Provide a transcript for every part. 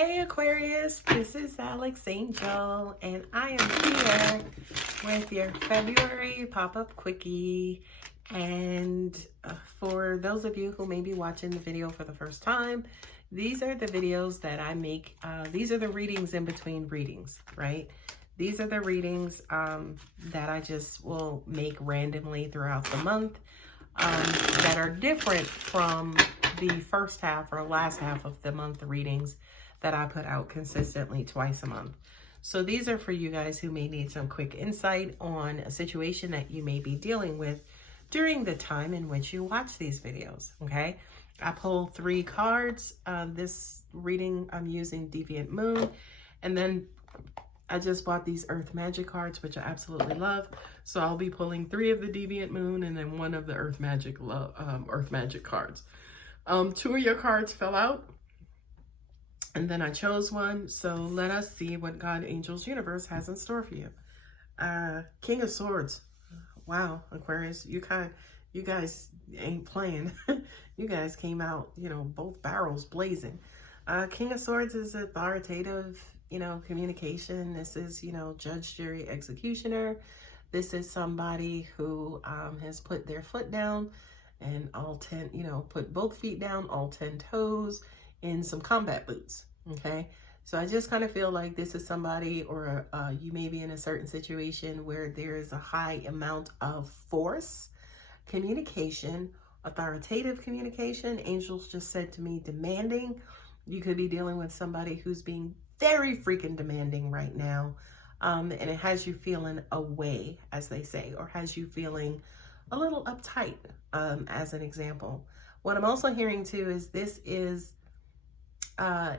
Hey Aquarius, this is Alex Angel, and I am here with your February pop-up quickie. And for those of you who may be watching the video for the first time, these are the videos that I make. These are the readings in between readings, right? These are the readings that I just will make randomly throughout the month that are different from the first half or last half of the month readings that I put out consistently twice a month. So these are for you guys who may need some quick insight on a situation that you may be dealing with during the time in which you watch these videos, okay? I pulled 3 cards. This reading, I'm using Deviant Moon. And then I just bought these Earth Magic cards, which I absolutely love. So I'll be pulling 3 of the Deviant Moon and then 1 of the Earth Magic cards. 2 of your cards fell out. And then I chose one, so let us see what God, Angels, Universe has in store for you. King of Swords. Wow, Aquarius, you guys ain't playing. You guys came out, both barrels blazing. King of Swords is authoritative, communication. This is, judge, jury, executioner. This is somebody who has put their foot down and all 10, put both feet down, all 10 toes, in some combat boots, okay? So I just kind of feel like this is somebody, or you may be in a certain situation where there is a high amount of force, communication, authoritative communication. Angels just said to me, demanding. You could be dealing with somebody who's being very freaking demanding right now, and it has you feeling away, as they say, or has you feeling a little uptight, as an example. What I'm also hearing too is this is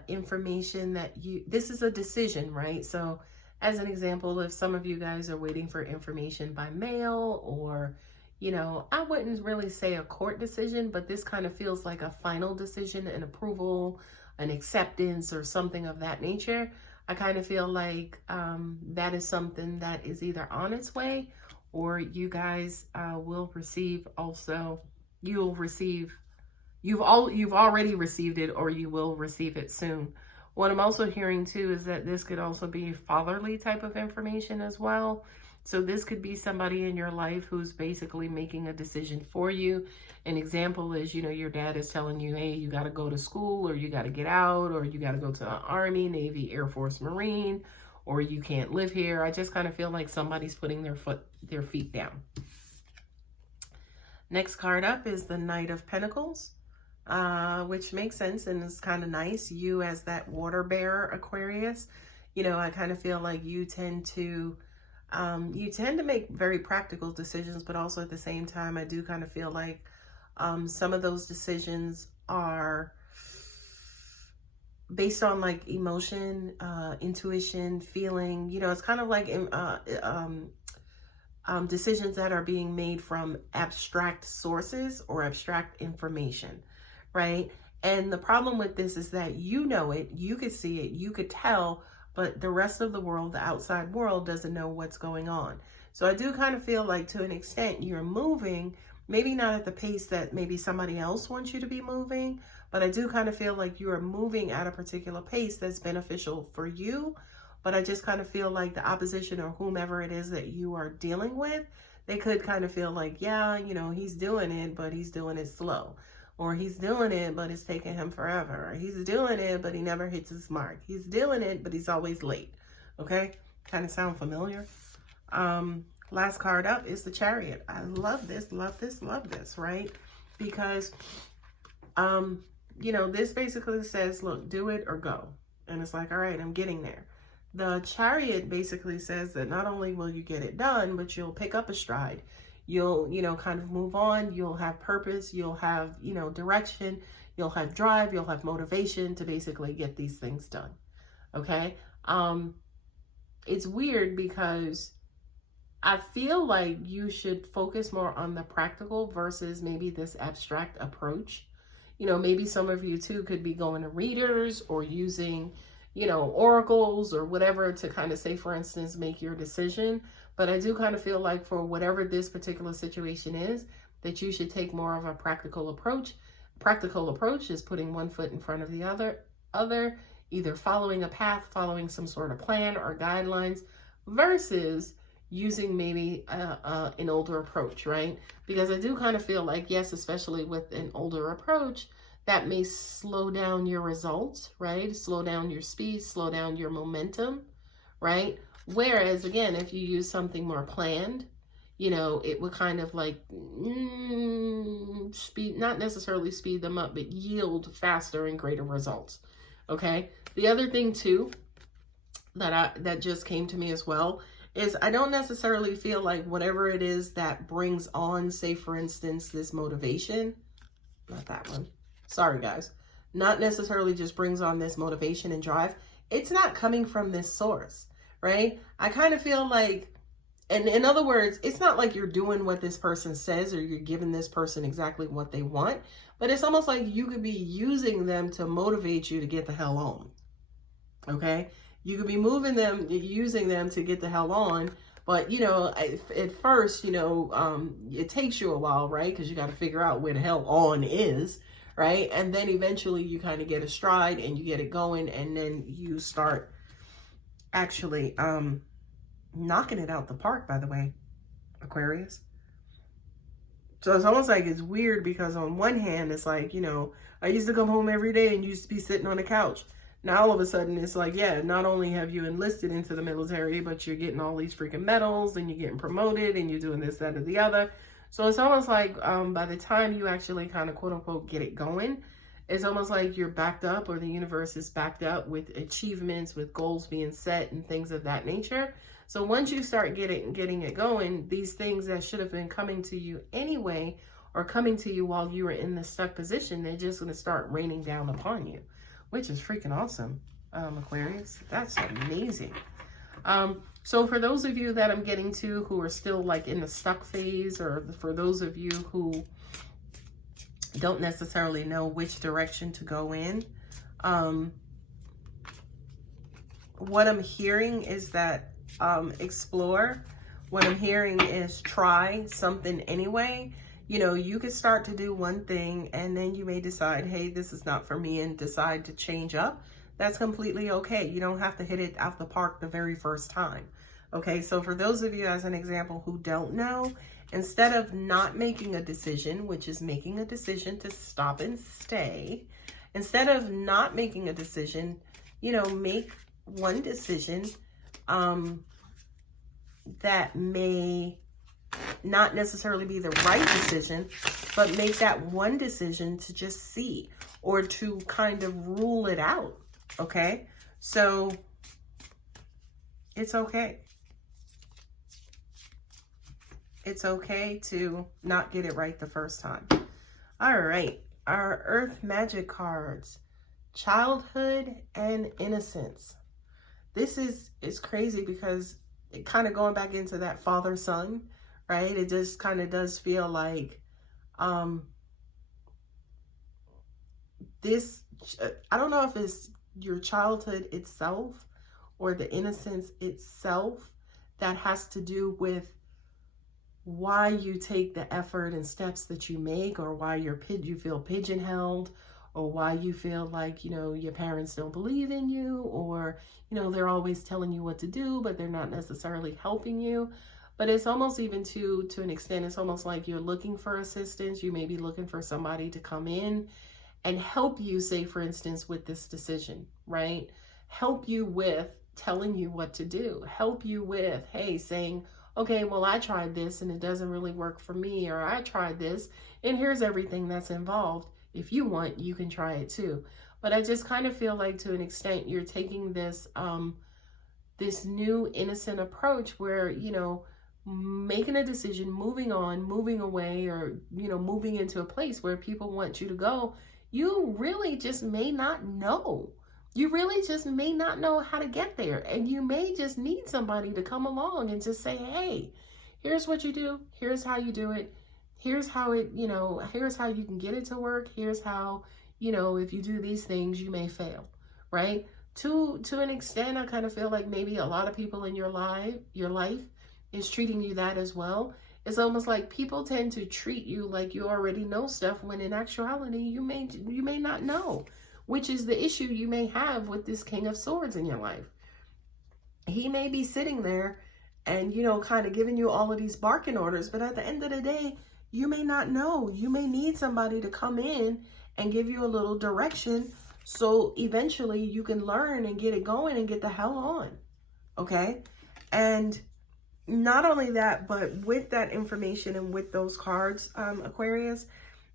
information that this is a decision, right? So as an example, if some of you guys are waiting for information by mail, or, I wouldn't really say a court decision, but this kind of feels like a final decision, an approval, an acceptance, or something of that nature. I kind of feel like that is something that is either on its way, or you guys will receive also, you've already received it, or you will receive it soon. What I'm also hearing too is that this could also be fatherly type of information as well. So this could be somebody in your life who's basically making a decision for you. An example is, your dad is telling you, hey, you got to go to school, or you got to get out, or you got to go to the Army, Navy, Air Force, Marine, or you can't live here. I just kind of feel like somebody's putting their feet down. Next card up is the Knight of Pentacles. Which makes sense and is kind of nice. You as that water bearer, Aquarius, I kind of feel like you tend to make very practical decisions, but also at the same time, I do kind of feel like some of those decisions are based on like emotion, intuition, feeling. It's kind of like decisions that are being made from abstract sources or abstract information, right? And the problem with this is that you know it, you could see it, you could tell, but the rest of the world, the outside world, doesn't know what's going on. So I do kind of feel like to an extent you're moving, maybe not at the pace that maybe somebody else wants you to be moving, but I do kind of feel like you are moving at a particular pace that's beneficial for you. But I just kind of feel like the opposition, or whomever it is that you are dealing with, they could kind of feel like, yeah, he's doing it, but he's doing it slow. Or he's doing it, but it's taking him forever. Or he's doing it, but he never hits his mark. He's doing it, but he's always late. Okay? Kind of sound familiar? Last card up is the Chariot. I love this, love this, love this, right? Because, this basically says, look, do it or go. And it's like, all right, I'm getting there. The Chariot basically says that not only will you get it done, but you'll pick up a stride. You'll, kind of move on. You'll have purpose. You'll have, direction. You'll have drive. You'll have motivation to basically get these things done. Okay? It's weird because I feel like you should focus more on the practical versus maybe this abstract approach. Maybe some of you too could be going to readers or using, oracles or whatever to kind of say, for instance, make your decision. But I do kind of feel like for whatever this particular situation is, that you should take more of a practical approach. Practical approach is putting one foot in front of the other, either following a path, following some sort of plan or guidelines, versus using maybe an older approach, right? Because I do kind of feel like, yes, especially with an older approach, that may slow down your results, right? Slow down your speed, slow down your momentum, right? Whereas, again, if you use something more planned, you know, it would kind of like speed, not necessarily speed them up, but yield faster and greater results. Okay. The other thing too, that just came to me as well, is I don't necessarily feel like whatever it is that brings on, say for instance, this motivation, not that one. Sorry guys. Not necessarily just brings on this motivation and drive. It's not coming from this source, right? I kind of feel like, and in other words, it's not like you're doing what this person says or you're giving this person exactly what they want, but it's almost like you could be using them to motivate you to get the hell on. Okay? You could be using them to get the hell on, but, you know, at first, you know, it takes you a while, right? Because you got to figure out where the hell on is, right? And then eventually you kind of get a stride and you get it going, and then you start actually, knocking it out the park, by the way, Aquarius. So it's almost like it's weird because on one hand, it's like, you know, I used to come home every day and used to be sitting on the couch. Now all of a sudden it's like, yeah, not only have you enlisted into the military, but you're getting all these freaking medals and you're getting promoted and you're doing this, that, or the other. So it's almost like by the time you actually kind of quote unquote get it going, it's almost like you're backed up, or the universe is backed up with achievements, with goals being set and things of that nature. So once you start getting it going, these things that should have been coming to you anyway, or coming to you while you were in the stuck position, they're just going to start raining down upon you, which is freaking awesome, Aquarius. That's amazing. So for those of you that I'm getting to who are still like in the stuck phase, or for those of you who don't necessarily know which direction to go in, what I'm hearing is that explore. What I'm hearing is try something anyway. You know, you could start to do one thing and then you may decide, hey, this is not for me, and decide to change up. That's completely okay. You don't have to hit it out the park the very first time. Okay, so for those of you, as an example, who don't know, instead of not making a decision, which is making a decision to stop and stay, instead of not making a decision, you know, make one decision that may not necessarily be the right decision, but make that one decision to just see, or to kind of rule it out. Okay, so it's okay. It's okay to not get it right the first time. All right, our Earth Magic cards, childhood and innocence. This is crazy because it kind of going back into that father-son, right? It just kind of does feel like this, I don't know if it's your childhood itself or the innocence itself that has to do with why you take the effort and steps that you make, or why you feel pigeonholed, or why you feel like, you know, your parents don't believe in you, or, you know, they're always telling you what to do, but they're not necessarily helping you. But it's almost even to an extent, it's almost like you're looking for assistance. You may be looking for somebody to come in and help you, say, for instance, with this decision, right? Help you with telling you what to do. Help you with, hey, saying, okay, well, I tried this and it doesn't really work for me, or I tried this and here's everything that's involved. If you want, you can try it too. But I just kind of feel like, to an extent, you're taking this this new innocent approach where, you know, making a decision, moving on, moving away, or, you know, moving into a place where people want you to go, you really just may not know. You really just may not know how to get there. And you may just need somebody to come along and just say, hey, here's what you do. Here's how you do it. Here's how it, you know, here's how you can get it to work. Here's how, you know, if you do these things, you may fail, right? To an extent, I kind of feel like maybe a lot of people in your life is treating you that as well. It's almost like people tend to treat you like you already know stuff, when in actuality, you may not know. which is the issue you may have with this King of Swords in your life. He may be sitting there and, you know, kind of giving you all of these barking orders, but at the end of the day, you may not know. You may need somebody to come in and give you a little direction so eventually you can learn and get it going and get the hell on, okay? And not only that, but with that information and with those cards, Aquarius,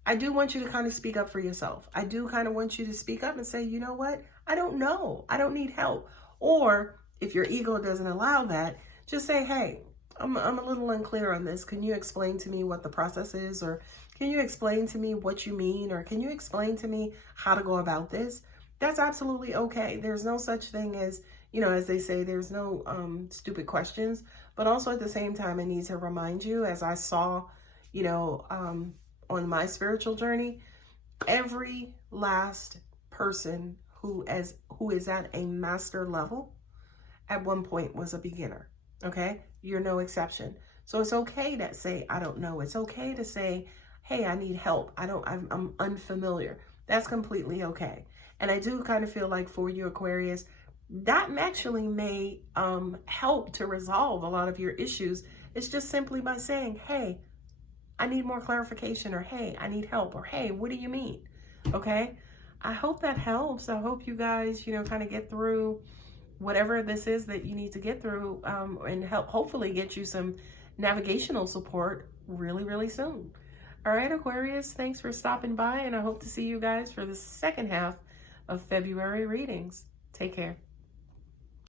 I do want you to kind of speak up for yourself. I do kind of want you to speak up and say, you know what? I don't know. I don't need help. Or if your ego doesn't allow that, just say, hey, I'm a little unclear on this. Can you explain to me what the process is? Or can you explain to me what you mean? Or can you explain to me how to go about this? That's absolutely okay. There's no such thing as, you know, as they say, there's no stupid questions. But also at the same time, I need to remind you, as I saw, you know, on my spiritual journey, every last person who is at a master level at one point was a beginner. Okay, you're no exception. So it's okay to say, I don't know. It's okay to say, hey, I need help. I'm unfamiliar. That's completely okay. And I do kind of feel like for you, Aquarius, that actually may help to resolve a lot of your issues. It's just simply by saying, hey, I need more clarification, or hey, I need help, or hey, what do you mean? Okay, I hope that helps. I hope you guys, you know, kind of get through whatever this is that you need to get through, and help hopefully get you some navigational support really, really soon. All right, Aquarius, thanks for stopping by, and I hope to see you guys for the second half of February readings. Take care.